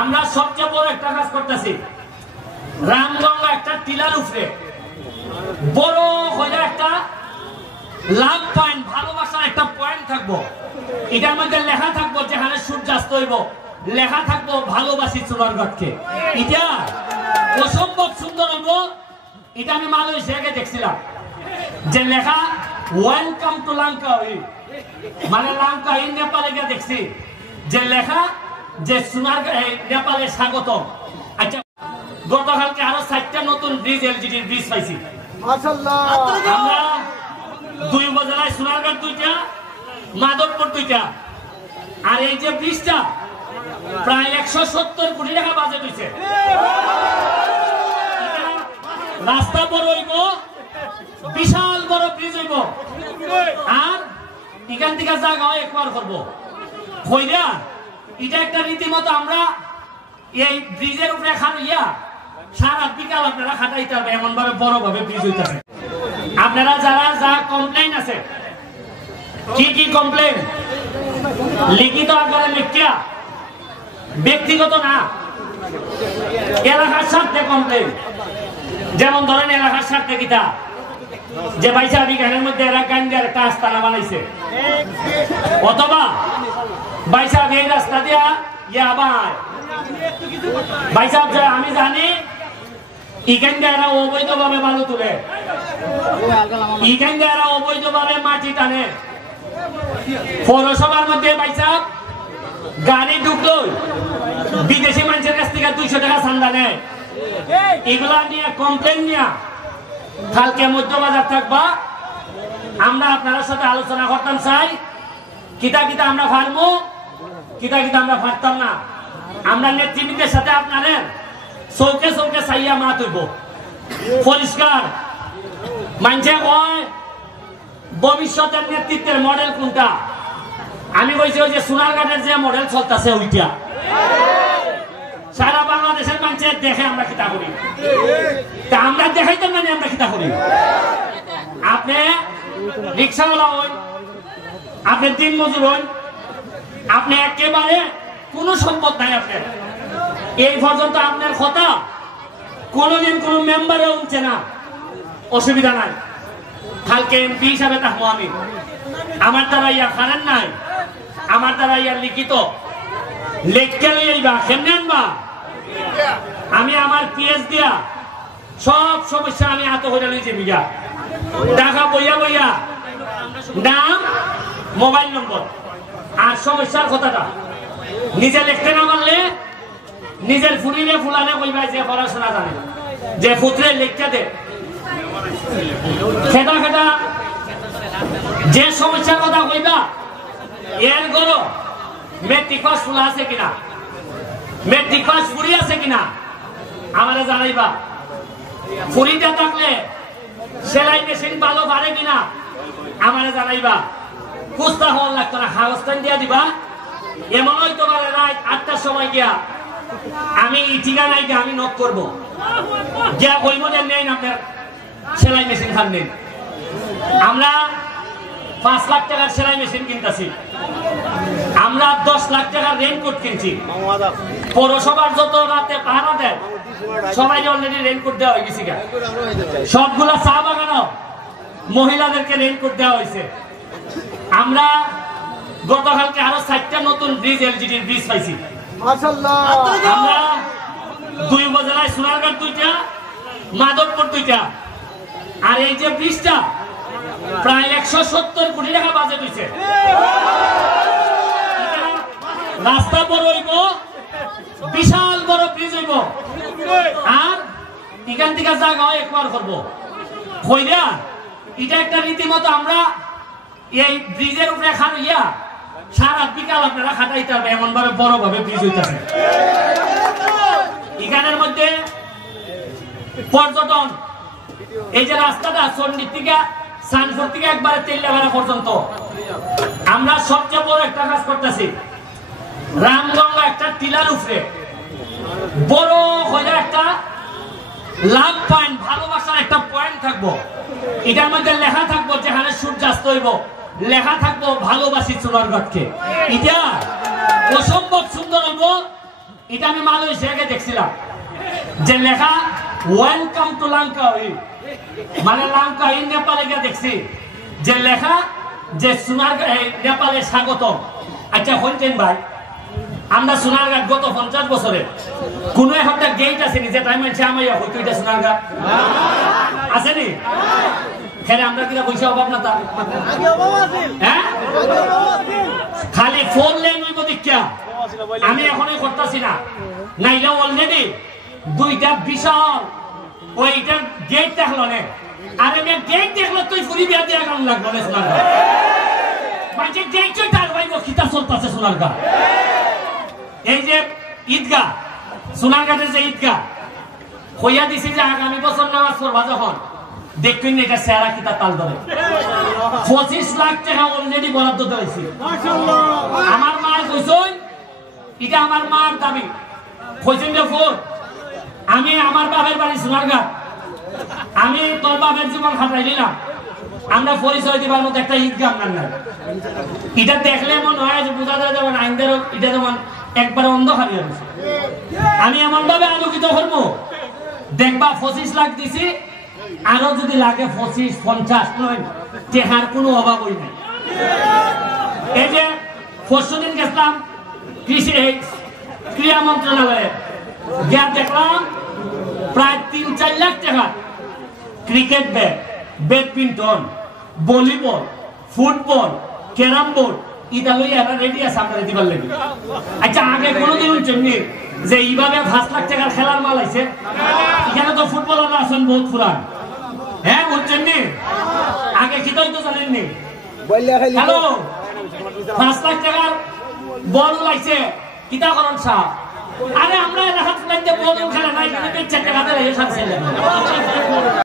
আমরা সবচেয়ে বড় একটা কাজ করতেছি। রামগঙ্গা একটা টিলার উপরে বড় হয়ে একটা লাভ পয়েন্ট, ভালোবাসার একটা পয়েন্ট থাকবো। এটার মধ্যে লেখা থাকবো যেখানে সূর্যাস্ত হইব, লেখা থাকবো ভালোবাসি চুনারগড়কে। এটা অসম্ভব সুন্দর হইব। এটা আমি মালয়েশিয়াকে দেখছিলাম যে লেখা ওয়েলকাম টু লঙ্কা, মানে লঙ্কা ইন নেপালে গিয়ে দেখছি যে লেখা যে নেপালে স্বাগত। আচ্ছা, গতকালকে আরো 4টা নতুন ব্রিজ, এলজিডির ব্রিজ পাইছি আমরা। 2 উপজেলায় সোনারগাঁও 2টা, মাধবপুর 2টা। আর এই যে ব্রিজটা প্রায় 170 কোটি টাকা বাজেট হয়েছে। রাস্তা বড় হইব, বিশাল বড় ব্রিজ হইব। আর এখান থেকে জায়গা একবার করবো কইরা। এটা একটা রীতিমতো আমরা এই ব্রিজের উপরে খাইয়া সারা বিকাল আপনারা খাটাইতে হবে, এমন ভাবে বড় ভাবে ব্রিজ হইতেছে। আপনারা যারা যা কমপ্লেইন আছে, কি কি কমপ্লেইন লিখিত আকারে লিখিয়া, ব্যক্তিগত না, এলাকার স্বার্থে কমপ্লেইন। যেমন ধরেন এলাকার স্বার্থে কিতা যে বাইসা বিজ্ঞানের মধ্যে এরা গাঞ্জার একটা আস্তানা বানাইছে, অথবা বাইসা এই রাস্তা দিয়া আবার বাইসা আমি জানি ইখান দিয়ে এরা অবৈধভাবে বালু তুলে, ইখান দিয়ে এরা অবৈধভাবে মাটি টানে। পৌরসভার মধ্যে বাইসা গাড়ি ঢুকলো বিদেশি মানুষের কাছ থেকে 200 টাকা চান্দা নেয়। এগুলা নিয়ে কমপ্লেন নিয়ে কালকে মধ্যবাজার থাকবা। আমরা আপনার সাথে আলোচনা করতাম চাই কিতা কিতা আমরা পারবো, কিতা কিতা আমরা পারতাম না। আমরা নেতৃবৃন্দের সাথে আপনাদের চৌকে চৌকে চাইয়া মাত হইব পরিষ্কার। মানুষে কয় ভবিষ্যতের নেতৃত্বের মডেল কোনটা? আমি কইছি ওই যে সোনারঘাটের যে মডেল চলতেছে ওইটা। সারা বাংলাদেশের মানুষের দেখে আমরা কিতা করি, তা আমরা দেখাইতাম না আমরা কিতা করি। আপনি রিক্সাওয়ালা হন, আপনি দিন মজুর হন, আপনি একেবারে কোনো সম্পদ নাই আপনার। এই পর্যন্ত আপনার কথা কোনোদিন কোন মেম্বারে উঠছে না, অসুবিধা নাই। কালকে এমপি হিসাবে থাকবো আমি। আমার দ্বারা ইয়া কারেন্ট নাই, আমার দ্বারা ইয়া লিখিত লেখকে লইবা কেমনে আনবা। আমি আমার পিএস দিয়া সব সমস্যা আমি হাতে হয়ে লইছি বিঘা টাকা বইয়া বইয়া, নাম মোবাইল নম্বর আর সমস্যার কথাটা নিজে লিখতে না পারলে নিজের ফুলিলে ফুলালে কইবা যে পড়াশোনা জানে, যে পুত্রে লিখতে দে। খেটা খেটা যে সমস্যার কথা কইবা এর গরো মেট্রিক পাস ফুলা আছে কিনা, মেট্রিক পাস ফুরি আছে কিনা আমারে জানাইবা। ফুরিটা থাকলে সেলাই মেশিন ভালো পারে কিনা আমারে জানাইবা। কুস্তা হওয়ার লাগতো না, কাগজটা দিয়া দিবা। এমন হয়তো পারে রাত 8টার সময় গিয়া আমি ঠিকানায় গিয়ে আমি নক করবো, গিয়া ওই মনে নেই আপনার সেলাই মেশিন খান নেই। আমরা 5 লাখ টাকার সেলাই মেশিন কিনতেছি, আমরা 10 লাখ টাকার রেইনকোট কিনছি। পৌরসভার যত রাতে পাহারা দেয় সবাই অলরেডি রেইনকোট দেওয়া হয়ে গেছে। সবগুলা চা বাগানও মহিলাদেরকে রেইনকোট দেওয়া হয়েছে। আমরা গতকালকে আরো 4টা নতুন ব্রিজ, এলজিডির ব্রিজ পাইছি আমরা। 2 উপজেলায় সোনারগাঁও 2টা, মাধবপুর 2টা। আর এই যে ব্রিজটা প্রায় 170 কোটি টাকা বাজেট হয়েছে। রাস্তা বড় হইব, বিশাল বড় ব্রিজ হইব। আর এখান থেকে জায়গা একবার করবো কইরা। এটা একটা রীতিমতো আমরা এই ব্রিজের উপরে খাইয়া সারা বিকাল আপনারা খাটাইতে হবে, এমন ভাবে বড় ভাবে ব্রিজ হইতেছে। এখানের মধ্যে পর্যটন, এই যে রাস্তাটা চন্ডী থেকে সানপুর থেকে একবারে তেলিয়াপাড়া পর্যন্ত আমরা সবচেয়ে বড় একটা কাজ করতেছি। রামগঙ্গা একটা টিলার উপরে বড় হয়ে একটা লাভ পয়েন্ট, ভালোবাসার একটা পয়েন্ট থাকবো। এটার মধ্যে লেখা থাকবো যেখানে সূর্যাস্ত হইব, লেখা থাকবো ভালোবাসি চুনারগড়কে। এটা অসম্ভব সুন্দর। বলবো এটা আমি মালয়েশিয়াকে দেখছিলাম যে লেখা ওয়েলকাম টু লঙ্কা মানে লঙ্কা ইন নেপালে গিয়ে দেখছি যে লেখা যে সোনারগাঁ নেপালে স্বাগত। আচ্ছা হইতেন ভাই আমরা সোনারগাঁ গত 50 বছরে কোন একটা গেট আসেনি যে টাইম আছে আমাইয়া হইতো এটা সোনারগাঁ আসেনি খেলে আমরা কিনা পয়সা অভাব না তা হ্যাঁ খালি 4 লেন হইব দেখা আমি এখনই করতেছি না নাইলে অলরেডি দুইটা বিশাল ওইটার গেট দেখলো না আরে আমি গেট দেখলো তুই ফুরি বিয়া দিয়া গান লাগবে না সোনারগাঁ মানে গেট তার ভাইবো খিতা চলতেছে সোনারগাঁ। এই যে ঈদগাহ সোনারগাঁয়ের যে ঈদগাহ হইয়া দিছি যে আগামী বছর নামাজ পড়বা যখন দেখবেন এটা সেরা কিতা তাল ধরে 25 লাখ টাকা অলরেডি বরাদ্দ দিয়েছি আমার মা কইছেন এটা আমার মার দাবি কইছেন যে ফোর আমি আমার বাবার বাড়ি সোনারগাঁ আমি তোর বাবার জীবন খাটাই দিলাম আমরা পরিচয় দিবার মতো একটা ঈদগাহ নাই এটা দেখলে মনে হয় যে বোঝা যায় যেমন আইনদের এটা যেমন একবার অন্ধকার হয়ে গেছে আমি এমন ভাবে আলোকিত করবো দেখবা 25 লাখ দিছি আরো যদি লাগে 25-50 টেকার কোনো অভাব হই নাই। এই যে পরশুদিন গেছিলাম ক্রীড়া মন্ত্রণালয়ে গিয়া দেখলাম প্রায় 3-4 লাখ টাকা cricket bat badminton volleyball football carrom board ইটা লই এরা রেডি আছে আপনারা দিবার লাগি। আচ্ছা আগে কোনোদিন শুননি যে এইভাবে 5 লাখ টাকার খেলার মাল আছে এখানে তো ফুটবলাররা আছেন বহুত পুরান হ্যাঁ বুঝছেন নি আগে কি তো জানেননি হ্যালো 5 লাখ টাকার বল লাগছে কিতা করন সাহেব আরে আমরা দেখা বল খেলা নাই কিন্তু 4 টাকা দিয়ে খাচ্ছে